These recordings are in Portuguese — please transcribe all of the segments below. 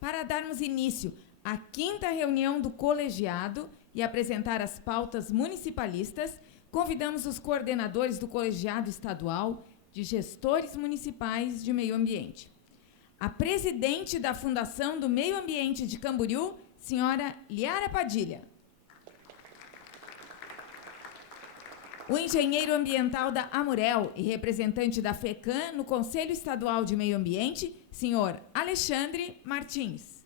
Para darmos início à 5ª reunião do colegiado e apresentar as pautas municipalistas, convidamos os coordenadores do colegiado estadual de gestores municipais de meio ambiente. A presidente da Fundação do Meio Ambiente de Camboriú, senhora Liara Padilha. O engenheiro ambiental da Amurel e representante da FECAM no Conselho Estadual de Meio Ambiente, senhor Alexandre Martins.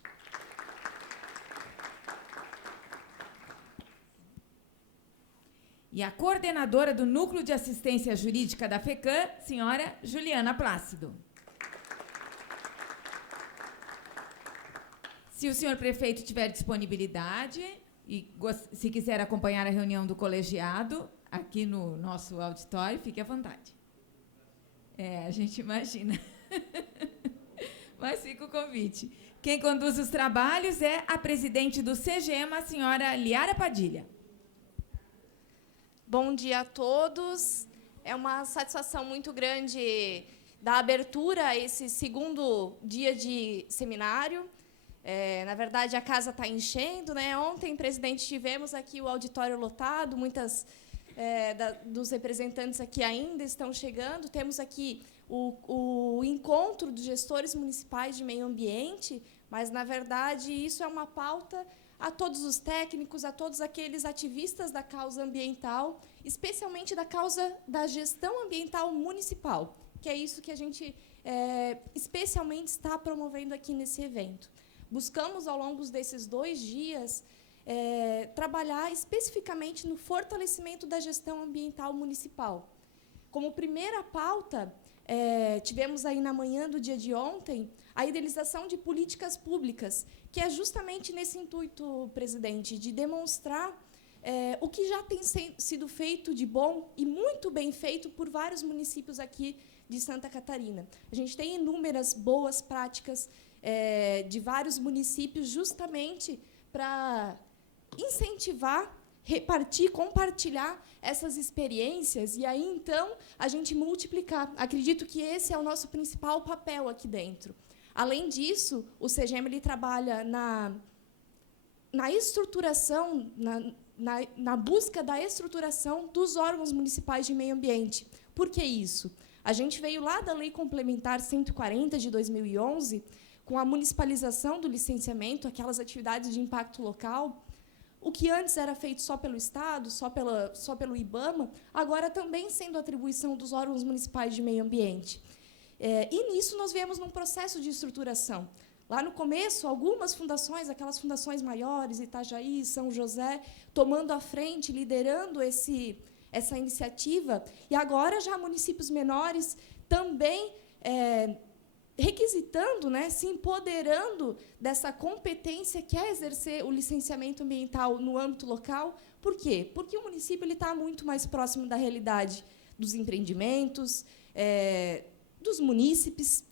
E a coordenadora do Núcleo de Assistência Jurídica da FECAM, senhora Juliana Plácido. Se o senhor prefeito tiver disponibilidade e se quiser acompanhar a reunião do colegiado aqui no nosso auditório, fique à vontade. A gente imagina. Mas fica o convite. Quem conduz os trabalhos é a presidente do CEGEMA, a senhora Liara Padilha. Bom dia a todos. É uma satisfação muito grande dar abertura a esse segundo dia de seminário. Na verdade, a casa está enchendo, né? Ontem, presidente, tivemos aqui o auditório lotado, muitas dos representantes aqui ainda estão chegando. Temos aqui o encontro dos gestores municipais de meio ambiente, mas, na verdade, isso é uma pauta a todos os técnicos, a todos aqueles ativistas da causa ambiental, especialmente da causa da gestão ambiental municipal, que é isso que a gente especialmente está promovendo aqui nesse evento. Buscamos, ao longo desses 2 dias, trabalhar especificamente no fortalecimento da gestão ambiental municipal. Como primeira pauta, tivemos aí na manhã do dia de ontem a idealização de políticas públicas, que é justamente nesse intuito, presidente, de demonstrar o que já tem sido feito de bom e muito bem feito por vários municípios aqui de Santa Catarina. A gente tem inúmeras boas práticas de vários municípios justamente para incentivar, repartir, compartilhar essas experiências e aí, então, a gente multiplicar. Acredito que esse é o nosso principal papel aqui dentro. Além disso, o CEGEMA ele trabalha na estruturação, na busca da estruturação dos órgãos municipais de meio ambiente. Por que isso? A gente veio lá da Lei Complementar 140 de 2011, com a municipalização do licenciamento, aquelas atividades de impacto local. O que antes era feito só pelo Estado, só pelo IBAMA, agora também sendo atribuição dos órgãos municipais de meio ambiente. E nisso nós viemos num processo de estruturação. Lá no começo, algumas fundações, aquelas fundações maiores, Itajaí, São José, tomando a frente, liderando essa iniciativa, e agora já municípios menores também requisitando, né, se empoderando dessa competência que é exercer o licenciamento ambiental no âmbito local. Por quê? Porque o município está muito mais próximo da realidade dos empreendimentos, dos munícipes,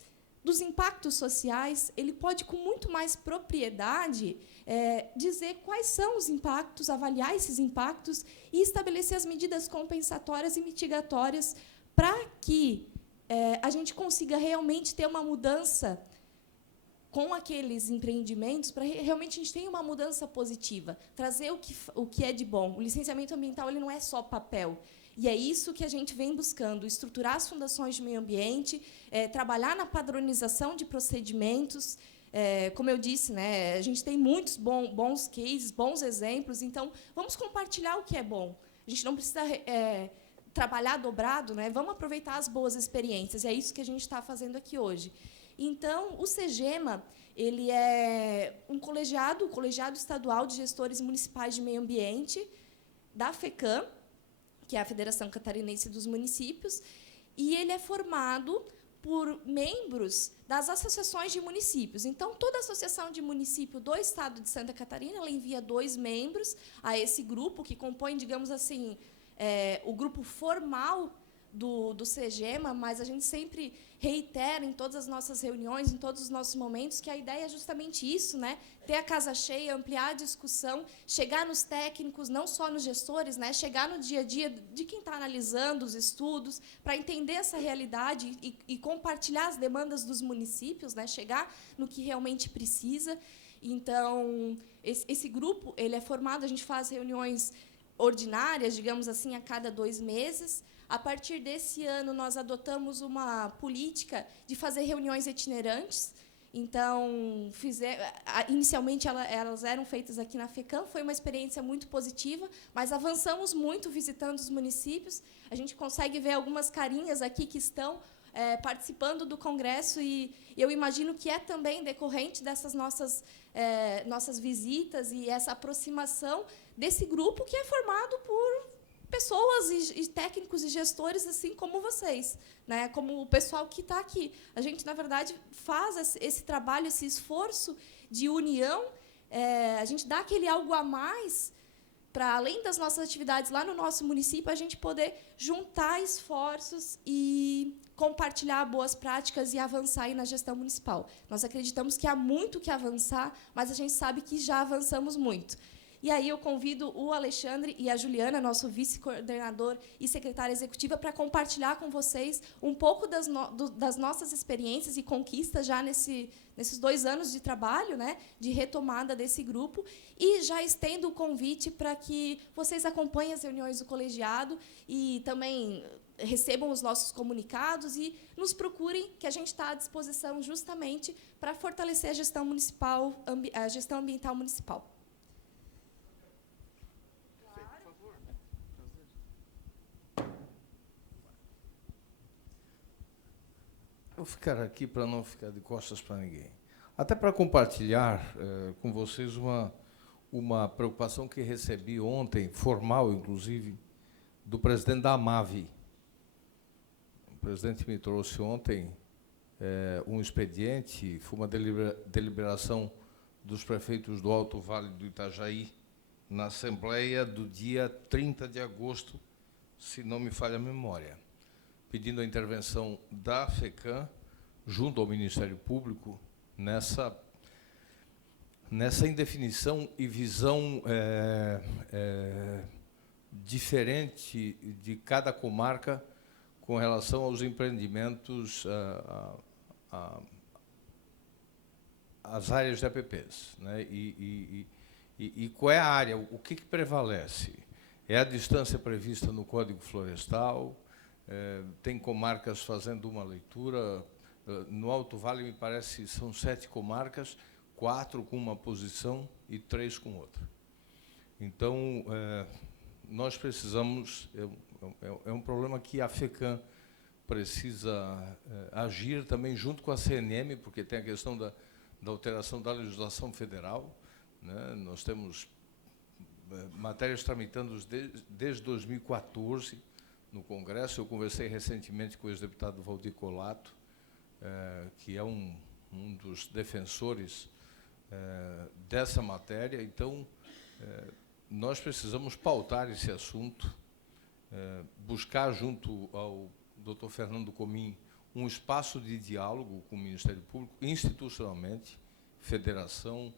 dos impactos sociais. Ele pode, com muito mais propriedade, dizer quais são os impactos, avaliar esses impactos e estabelecer as medidas compensatórias e mitigatórias para que a gente consiga realmente ter uma mudança com aqueles empreendimentos, para realmente a gente ter uma mudança positiva, trazer o que é de bom. O licenciamento ambiental ele não é só papel. E é isso que a gente vem buscando, estruturar as fundações de meio ambiente, trabalhar na padronização de procedimentos. Como eu disse, né, a gente tem muitos bons cases, bons exemplos, então vamos compartilhar o que é bom. A gente não precisa trabalhar dobrado, né? Vamos aproveitar as boas experiências. É isso que a gente está fazendo aqui hoje. Então, o CEGEMA ele é um colegiado, o Colegiado Estadual de Gestores Municipais de Meio Ambiente, da FECAM, que é a Federação Catarinense dos Municípios, e ele é formado por membros das associações de municípios. Então, toda associação de município do Estado de Santa Catarina ela envia 2 membros a esse grupo, que compõe, digamos assim, o grupo formal do CEGEMA, mas a gente sempre reitera em todas as nossas reuniões, em todos os nossos momentos, que a ideia é justamente isso, né? Ter a casa cheia, ampliar a discussão, chegar nos técnicos, não só nos gestores, né? Chegar no dia a dia de quem está analisando os estudos, para entender essa realidade e compartilhar as demandas dos municípios, né? Chegar no que realmente precisa. Então, esse grupo ele é formado, a gente faz reuniões ordinárias, digamos assim, a cada 2 meses. A partir desse ano, nós adotamos uma política de fazer reuniões itinerantes. Então, inicialmente, elas eram feitas aqui na FECAM, foi uma experiência muito positiva, mas avançamos muito visitando os municípios. A gente consegue ver algumas carinhas aqui que estão participando do congresso, e eu imagino que é também decorrente dessas nossas visitas e essa aproximação desse grupo que é formado por pessoas e técnicos e gestores assim como vocês, né? Como o pessoal que está aqui. A gente, na verdade, faz esse trabalho, esse esforço de união, a gente dá aquele algo a mais para, além das nossas atividades lá no nosso município, a gente poder juntar esforços e compartilhar boas práticas e avançar aí na gestão municipal. Nós acreditamos que há muito que avançar, mas a gente sabe que já avançamos muito. E aí eu convido o Alexandre e a Juliana, nosso vice-coordenador e secretária executiva, para compartilhar com vocês um pouco das nossas experiências e conquistas já nesses 2 anos de trabalho, né, de retomada desse grupo. E já estendo o convite para que vocês acompanhem as reuniões do colegiado e também recebam os nossos comunicados e nos procurem, que a gente está à disposição justamente para fortalecer a gestão municipal, a gestão ambiental municipal. Vou ficar aqui para não ficar de costas para ninguém. Até para compartilhar com vocês uma preocupação que recebi ontem, formal, inclusive, do presidente da AMAVE. O presidente me trouxe ontem um expediente, foi uma deliberação dos prefeitos do Alto Vale do Itajaí, na Assembleia do dia 30 de agosto, se não me falha a memória, pedindo a intervenção da FECAM, junto ao Ministério Público, nessa indefinição e visão diferente de cada comarca com relação aos empreendimentos, às áreas de APPs, né? E qual é a área, o que prevalece? É a distância prevista no Código Florestal. Tem comarcas fazendo uma leitura. No Alto Vale, me parece, são 7 comarcas, 4 com uma posição e 3 com outra. Então, nós precisamos... É um problema que a FECAM precisa agir também junto com a CNM, porque tem a questão da alteração da legislação federal, né? Nós temos matérias tramitando desde 2014 no Congresso. Eu conversei recentemente com o ex-deputado Valdir Colato, que é um dos defensores dessa matéria. Então, nós precisamos pautar esse assunto, buscar, junto ao Dr. Fernando Comim, um espaço de diálogo com o Ministério Público, institucionalmente, federação,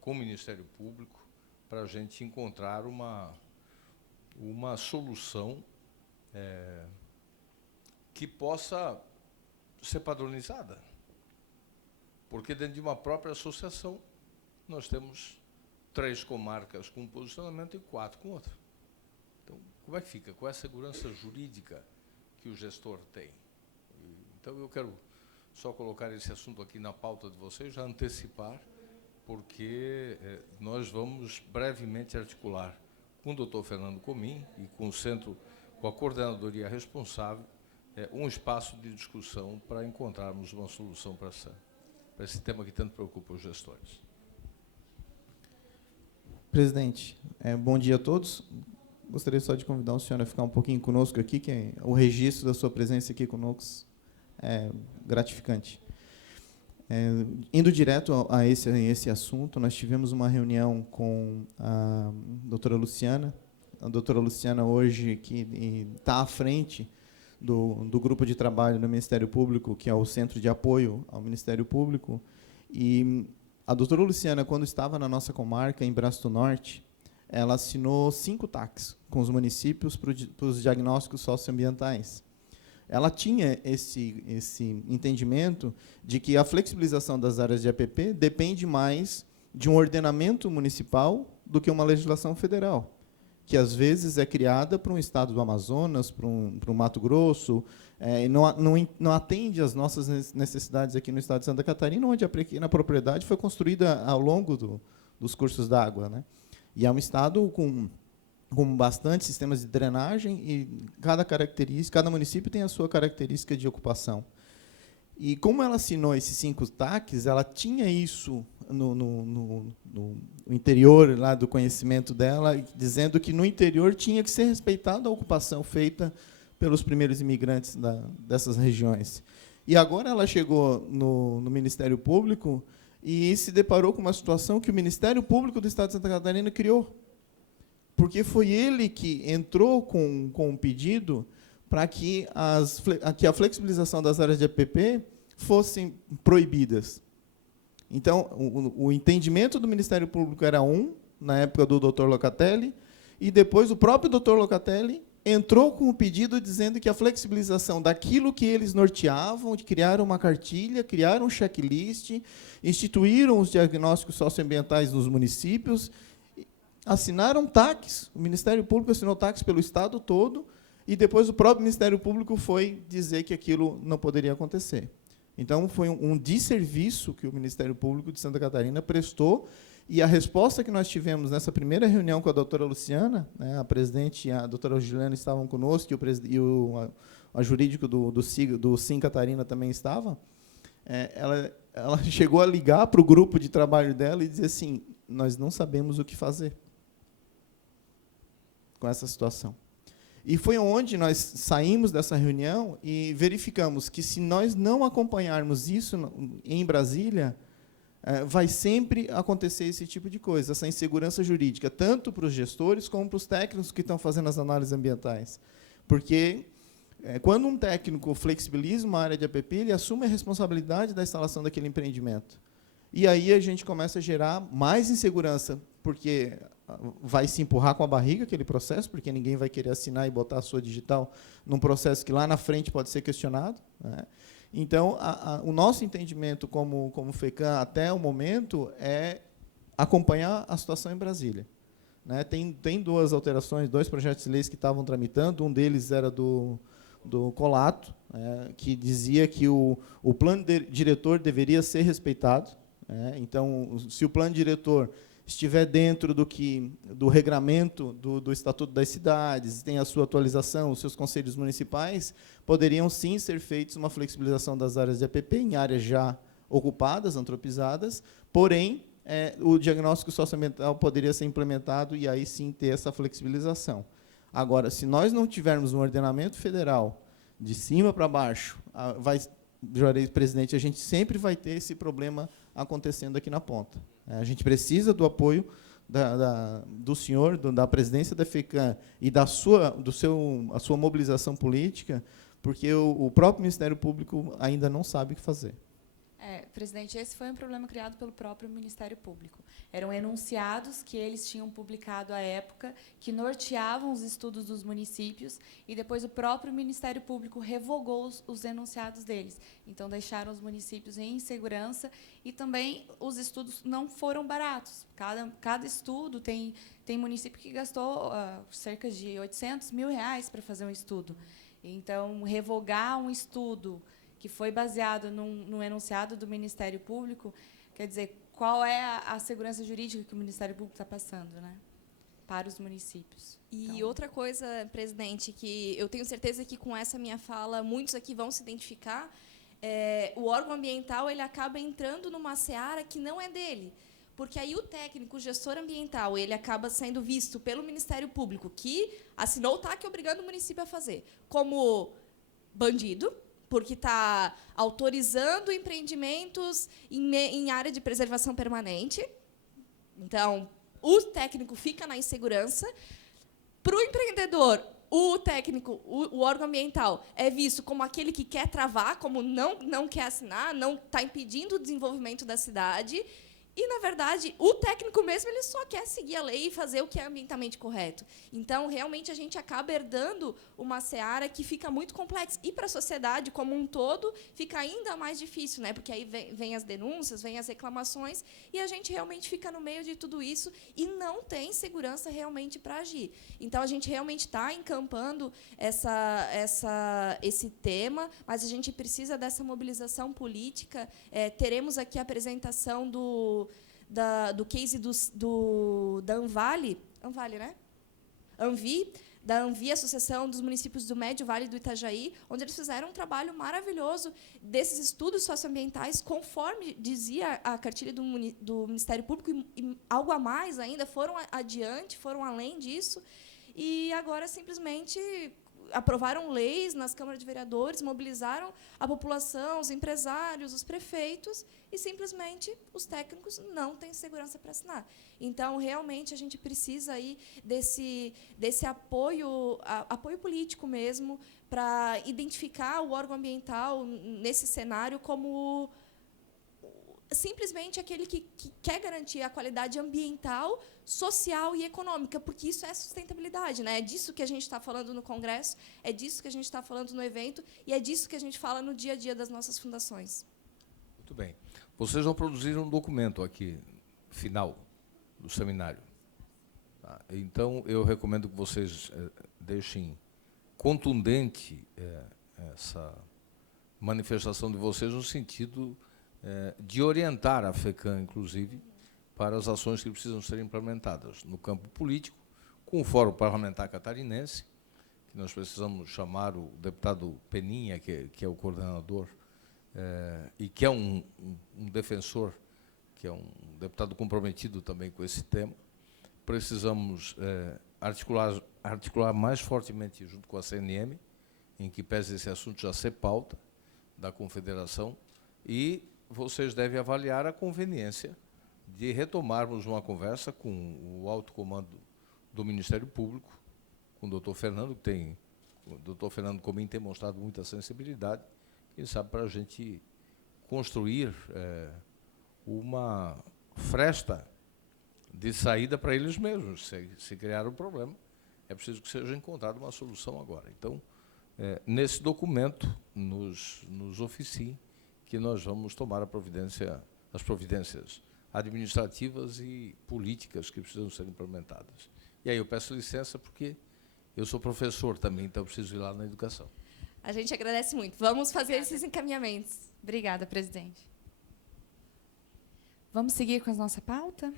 com o Ministério Público, para a gente encontrar uma solução que possa ser padronizada. Porque, dentro de uma própria associação, nós temos 3 comarcas com um posicionamento e 4 com outro. Então, como é que fica? Qual é a segurança jurídica que o gestor tem? Então, eu quero só colocar esse assunto aqui na pauta de vocês, já antecipar, porque nós vamos brevemente articular com o Dr. Fernando Comim e com o centro, com a coordenadoria responsável, um espaço de discussão para encontrarmos uma solução para esse tema que tanto preocupa os gestores. Presidente, bom dia a todos. Gostaria só de convidar o senhor a ficar um pouquinho conosco aqui, que o registro da sua presença aqui conosco é gratificante. Indo direto a esse assunto, nós tivemos uma reunião com a doutora Luciana. A doutora Luciana, hoje, que está à frente do grupo de trabalho do Ministério Público, que é o Centro de Apoio ao Ministério Público, e a doutora Luciana, quando estava na nossa comarca, em Braço do Norte, ela assinou 5 TACs com os municípios para os diagnósticos socioambientais. Ela tinha esse entendimento de que a flexibilização das áreas de APP depende mais de um ordenamento municipal do que uma legislação federal, que às vezes é criada para um estado do Amazonas, para um Mato Grosso, e não atende às nossas necessidades aqui no estado de Santa Catarina, onde a pequena propriedade foi construída ao longo dos cursos d'água, né? E é um estado com bastante sistemas de drenagem, e cada município tem a sua característica de ocupação. E como ela assinou esses 5 TACs, ela tinha isso no interior lá do conhecimento dela, dizendo que no interior tinha que ser respeitada a ocupação feita pelos primeiros imigrantes dessas regiões. E agora ela chegou no Ministério Público e se deparou com uma situação que o Ministério Público do Estado de Santa Catarina criou, porque foi ele que entrou com um pedido para que a flexibilização das áreas de APP fossem proibidas. Então, o entendimento do Ministério Público era na época do Dr. Locatelli, e depois o próprio Dr. Locatelli entrou com o pedido dizendo que a flexibilização daquilo que eles norteavam, de criar uma cartilha, criaram um checklist, instituíram os diagnósticos socioambientais nos municípios, assinaram TACs, o Ministério Público assinou TACs pelo Estado todo, e depois o próprio Ministério Público foi dizer que aquilo não poderia acontecer. Então, foi um desserviço que o Ministério Público de Santa Catarina prestou, e a resposta que nós tivemos nessa primeira reunião com a doutora Luciana, né, a presidente e a doutora Juliana estavam conosco, e a jurídico do Sim Catarina também estava, ela chegou a ligar para o grupo de trabalho dela e dizer assim: nós não sabemos o que fazer com essa situação. E foi onde nós saímos dessa reunião e verificamos que, se nós não acompanharmos isso em Brasília, vai sempre acontecer esse tipo de coisa, essa insegurança jurídica, tanto para os gestores como para os técnicos que estão fazendo as análises ambientais. Porque, quando um técnico flexibiliza uma área de APP, ele assume a responsabilidade da instalação daquele empreendimento. E aí a gente começa a gerar mais insegurança, porque vai se empurrar com a barriga aquele processo, porque ninguém vai querer assinar e botar a sua digital num processo que lá na frente pode ser questionado, né? Então, o nosso entendimento como FECAM até o momento é acompanhar a situação em Brasília, né? Tem 2 alterações, 2 projetos de leis que estavam tramitando, um deles era do Colato, que dizia que o plano diretor deveria ser respeitado, né? Então, se o plano diretor estiver dentro do regramento do Estatuto das Cidades, tem a sua atualização, os seus conselhos municipais, poderiam, sim, ser feitos uma flexibilização das áreas de APP em áreas já ocupadas, antropizadas, porém, o diagnóstico socioambiental poderia ser implementado e, aí sim, ter essa flexibilização. Agora, se nós não tivermos um ordenamento federal de cima para baixo, Juarez, presidente, a gente sempre vai ter esse problema acontecendo aqui na ponta. A gente precisa do apoio do senhor, da presidência da FECAM e a sua mobilização política, porque o próprio Ministério Público ainda não sabe o que fazer. Presidente, esse foi um problema criado pelo próprio Ministério Público. Eram enunciados que eles tinham publicado à época, que norteavam os estudos dos municípios, e depois o próprio Ministério Público revogou os enunciados deles. Então, deixaram os municípios em insegurança, e também os estudos não foram baratos. Cada estudo tem município que gastou cerca de R$800 mil para fazer um estudo. Então, revogar um estudo que foi baseado num enunciado do Ministério Público, quer dizer, qual é a segurança jurídica que o Ministério Público está passando, né, para os municípios. E então, outra coisa, presidente, que eu tenho certeza que com essa minha fala muitos aqui vão se identificar, o órgão ambiental ele acaba entrando numa seara que não é dele, porque aí o técnico, o gestor ambiental, ele acaba sendo visto pelo Ministério Público, que assinou o TAC obrigando o município a fazer, como bandido, porque está autorizando empreendimentos em área de preservação permanente. Então, o técnico fica na insegurança. Para o empreendedor, o técnico, o órgão ambiental, é visto como aquele que quer travar, como não quer assinar, não está impedindo o desenvolvimento da cidade. E, na verdade, o técnico mesmo ele só quer seguir a lei e fazer o que é ambientalmente correto. Então, realmente, a gente acaba herdando uma seara que fica muito complexa. E, para a sociedade como um todo, fica ainda mais difícil, né? Porque aí vem as denúncias, vem as reclamações, e a gente realmente fica no meio de tudo isso e não tem segurança realmente para agir. Então, a gente realmente está encampando esse tema, mas a gente precisa dessa mobilização política. Teremos aqui a apresentação do case da Anvali, né? Da Anvi, Associação dos Municípios do Médio Vale do Itajaí, onde eles fizeram um trabalho maravilhoso desses estudos socioambientais, conforme dizia a cartilha do Ministério Público, e algo a mais ainda, foram adiante, foram além disso, e agora simplesmente aprovaram leis nas câmaras de vereadores, mobilizaram a população, os empresários, os prefeitos, e simplesmente os técnicos não têm segurança para assinar. Então, realmente, a gente precisa aí desse apoio político mesmo, para identificar o órgão ambiental nesse cenário como simplesmente aquele que quer garantir a qualidade ambiental, social e econômica, porque isso é sustentabilidade, né? É disso que a gente está falando no Congresso, é disso que a gente está falando no evento, e é disso que a gente fala no dia a dia das nossas fundações. Muito bem. Vocês vão produzir um documento aqui, final do seminário. Tá? Então, eu recomendo que vocês deixem contundente essa manifestação de vocês no sentido de orientar a FECAM, inclusive, para as ações que precisam ser implementadas no campo político, com o Fórum Parlamentar Catarinense, que nós precisamos chamar o deputado Peninha, que é o coordenador, e que é um defensor, que é um deputado comprometido também com esse tema. Precisamos articular mais fortemente junto com a CNM, em que pese esse assunto já ser pauta da Confederação, e vocês devem avaliar a conveniência de retomarmos uma conversa com o alto comando do Ministério Público, com o doutor Fernando, o doutor Fernando Comim tem mostrado muita sensibilidade, quem sabe para a gente construir uma fresta de saída para eles mesmos. Se criar um problema, é preciso que seja encontrada uma solução agora. Então, nesse documento, nos oficie que nós vamos tomar as providências administrativas e políticas que precisam ser implementadas. E aí eu peço licença, porque eu sou professor também, então eu preciso ir lá na educação. A gente agradece muito. Vamos fazer esses encaminhamentos. Obrigada, presidente. Vamos seguir com a nossa pauta?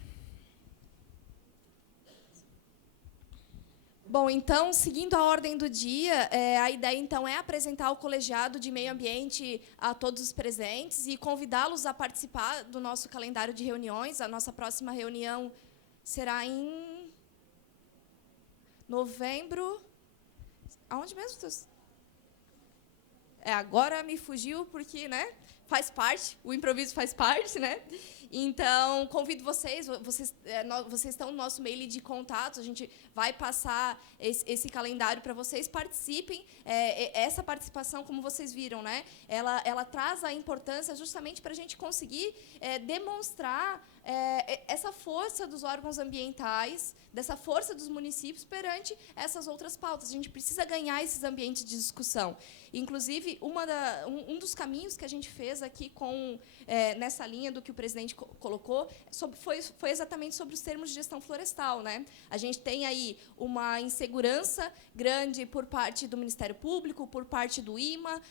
Bom, então, seguindo a ordem do dia, a ideia, então, é apresentar o colegiado de meio ambiente a todos os presentes e convidá-los a participar do nosso calendário de reuniões. A nossa próxima reunião será em novembro. Aonde mesmo? Agora me fugiu, porque, né, faz parte, o improviso faz parte, né? Então, convido vocês estão no nosso mail de contatos, a gente vai passar esse calendário para vocês, participem. Essa participação, como vocês viram, né, ela traz a importância justamente para a gente conseguir demonstrar essa força dos órgãos ambientais, dessa força dos municípios perante essas outras pautas. A gente precisa ganhar esses ambientes de discussão. Inclusive, um dos caminhos que a gente fez aqui nessa linha do que o presidente colocou foi exatamente sobre os termos de gestão florestal, né? A gente tem aí uma insegurança grande por parte do Ministério Público, por parte do IMA.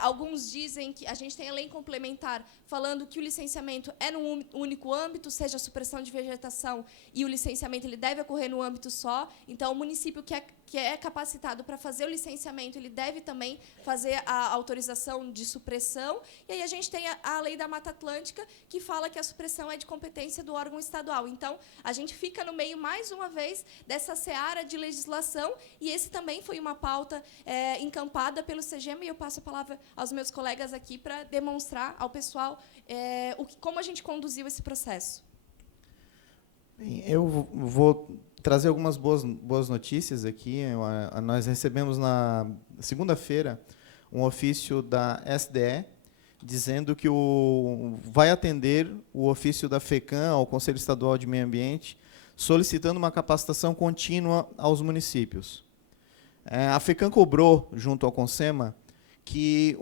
Alguns dizem que a gente tem a lei complementar falando que o licenciamento é num único âmbito, seja a supressão de vegetação, e o licenciamento ele deve ocorrer no âmbito só. Então, o município que é capacitado para fazer o licenciamento, ele deve também fazer a autorização de supressão. E aí a gente tem a lei da Mata Atlântica, que fala que a supressão é de competência do órgão estadual. Então, a gente fica no meio, mais uma vez, dessa seara de legislação, e esse também foi uma pauta encampada pelo CEGEMA, e eu passo a palavra aos meus colegas aqui para demonstrar ao pessoal como a gente conduziu esse processo. Eu vou trazer algumas boas notícias aqui. Nós recebemos na segunda-feira um ofício da SDE dizendo que vai atender o ofício da FECAM ao Conselho Estadual de Meio Ambiente, solicitando uma capacitação contínua aos municípios. A FECAM cobrou, junto ao CONSEMA, que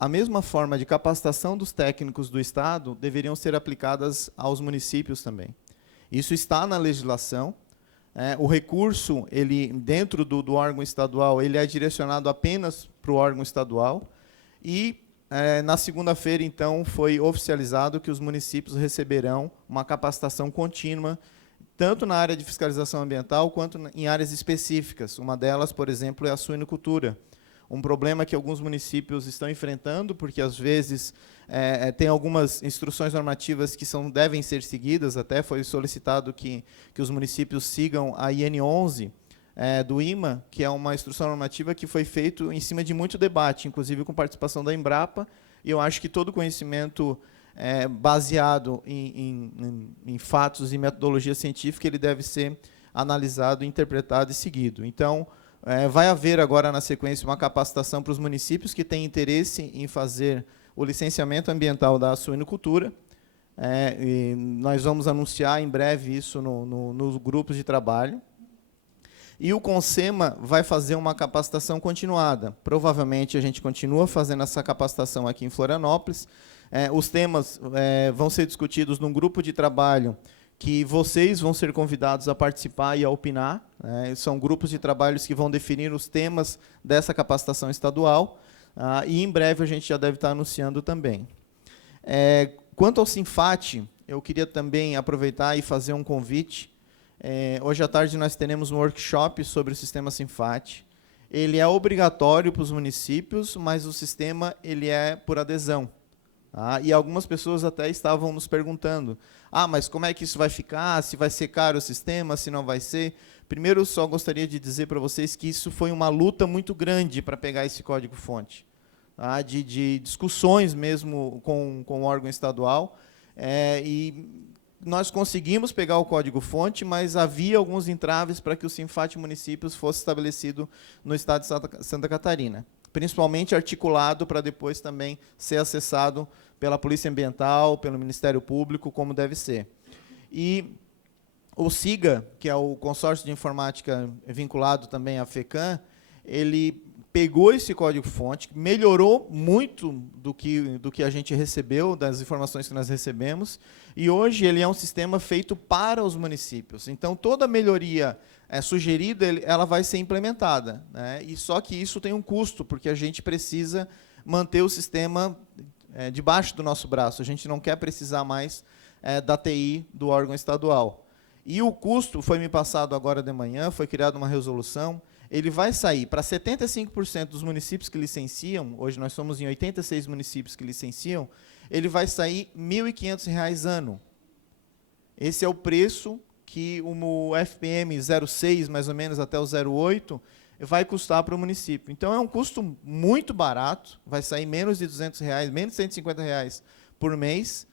a mesma forma de capacitação dos técnicos do Estado deveriam ser aplicadas aos municípios também. Isso está na legislação. O recurso, dentro do órgão estadual, ele é direcionado apenas para o órgão estadual. E, na segunda-feira, então, foi oficializado que os municípios receberão uma capacitação contínua, tanto na área de fiscalização ambiental, quanto em áreas específicas. Uma delas, por exemplo, é a suinocultura. Um problema que alguns municípios estão enfrentando, porque, às vezes, tem algumas instruções normativas que devem ser seguidas. Até foi solicitado que os municípios sigam a IN 11 do IMA, que é uma instrução normativa que foi feita em cima de muito debate, inclusive com participação da Embrapa, e eu acho que todo conhecimento baseado em fatos e metodologia científica, ele deve ser analisado, interpretado e seguido. Então, vai haver agora, na sequência, uma capacitação para os municípios que têm interesse em fazer o licenciamento ambiental da suinocultura. E nós vamos anunciar em breve isso nos grupos de trabalho. E o CONSEMA vai fazer uma capacitação continuada. Provavelmente a gente continua fazendo essa capacitação aqui em Florianópolis. Os temas vão ser discutidos num grupo de trabalho que vocês vão ser convidados a participar e a opinar. São grupos de trabalhos que vão definir os temas dessa capacitação estadual, e em breve a gente já deve estar anunciando também. Quanto ao Sinfat, eu queria também aproveitar e fazer um convite. Hoje à tarde nós teremos um workshop sobre o sistema Sinfat. Ele é obrigatório para os municípios, mas o sistema ele é por adesão. E algumas pessoas até estavam nos perguntando, mas como é que isso vai ficar, se vai ser caro o sistema, se não vai ser. Primeiro, eu só gostaria de dizer para vocês que isso foi uma luta muito grande para pegar esse código-fonte, de discussões mesmo com o órgão estadual, e nós conseguimos pegar o código-fonte, mas havia alguns entraves para que o Sinfat Municípios fosse estabelecido no estado de Santa Catarina, principalmente articulado para depois também ser acessado pela Polícia Ambiental, pelo Ministério Público, como deve ser. E o SIGA, que é o consórcio de informática vinculado também à FECAM, ele pegou esse código-fonte, melhorou muito do que a gente recebeu, das informações que nós recebemos, e hoje ele é um sistema feito para os municípios. Então, toda melhoria sugerida, ela vai ser implementada, e só que isso tem um custo, porque a gente precisa manter o sistema debaixo do nosso braço. A gente não quer precisar mais da TI do órgão estadual. E o custo foi me passado agora de manhã, foi criada uma resolução, ele vai sair para 75% dos municípios que licenciam, hoje nós somos em 86 municípios que licenciam, ele vai sair R$ 1.500 ano. Esse é o preço que o FPM 06, mais ou menos, até o 08, vai custar para o município. Então, é um custo muito barato, vai sair menos de R$ 200, menos de R$ 150 por mês,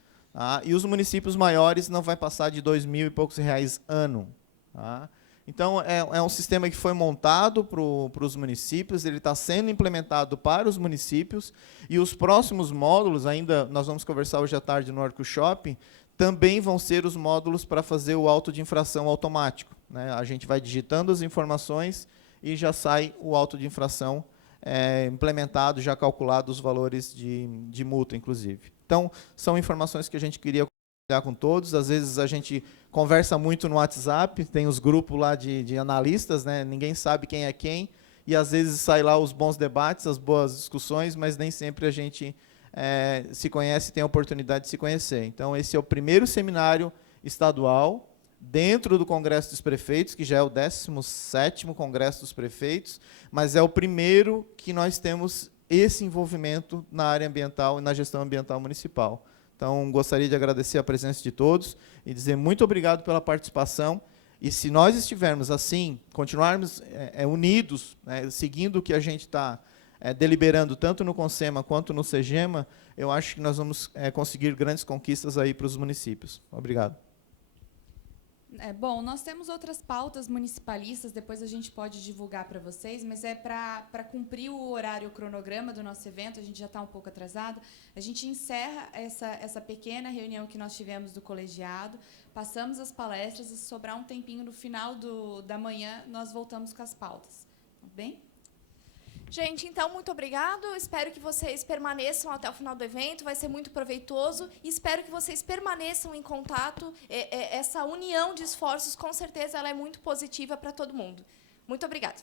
e os municípios maiores não vai passar de R$ 2.000 e poucos ano. Então, é um sistema que foi montado para os municípios, ele está sendo implementado para os municípios, e os próximos módulos, ainda nós vamos conversar hoje à tarde no workshop, também vão ser os módulos para fazer o auto de infração automático. A gente vai digitando as informações e já sai o auto de infração implementado, já calculado os valores de multa, inclusive. Então, são informações que a gente queria compartilhar com todos. Às vezes a gente conversa muito no WhatsApp, tem os grupos lá de analistas, ninguém sabe quem é quem, e às vezes sai lá os bons debates, as boas discussões, mas nem sempre a gente se conhece, tem a oportunidade de se conhecer. Então, esse é o primeiro seminário estadual, dentro do Congresso dos Prefeitos, que já é o 17º Congresso dos Prefeitos, mas é o primeiro que nós temos esse envolvimento na área ambiental e na gestão ambiental municipal. Então, gostaria de agradecer a presença de todos e dizer muito obrigado pela participação. E se nós estivermos assim, continuarmos unidos, seguindo o que a gente está deliberando tanto no CONSEMA quanto no CEGEMA, eu acho que nós vamos conseguir grandes conquistas aí para os municípios. Obrigado. Bom, nós temos outras pautas municipalistas, depois a gente pode divulgar para vocês, mas é para cumprir o horário, o cronograma do nosso evento, a gente já está um pouco atrasado. A gente encerra essa pequena reunião que nós tivemos do colegiado, passamos as palestras, e se sobrar um tempinho no final da manhã, nós voltamos com as pautas. Tá bem? Gente, então, muito obrigado. Espero que vocês permaneçam até o final do evento. Vai ser muito proveitoso. E espero que vocês permaneçam em contato. Essa união de esforços, com certeza, ela é muito positiva para todo mundo. Muito obrigada.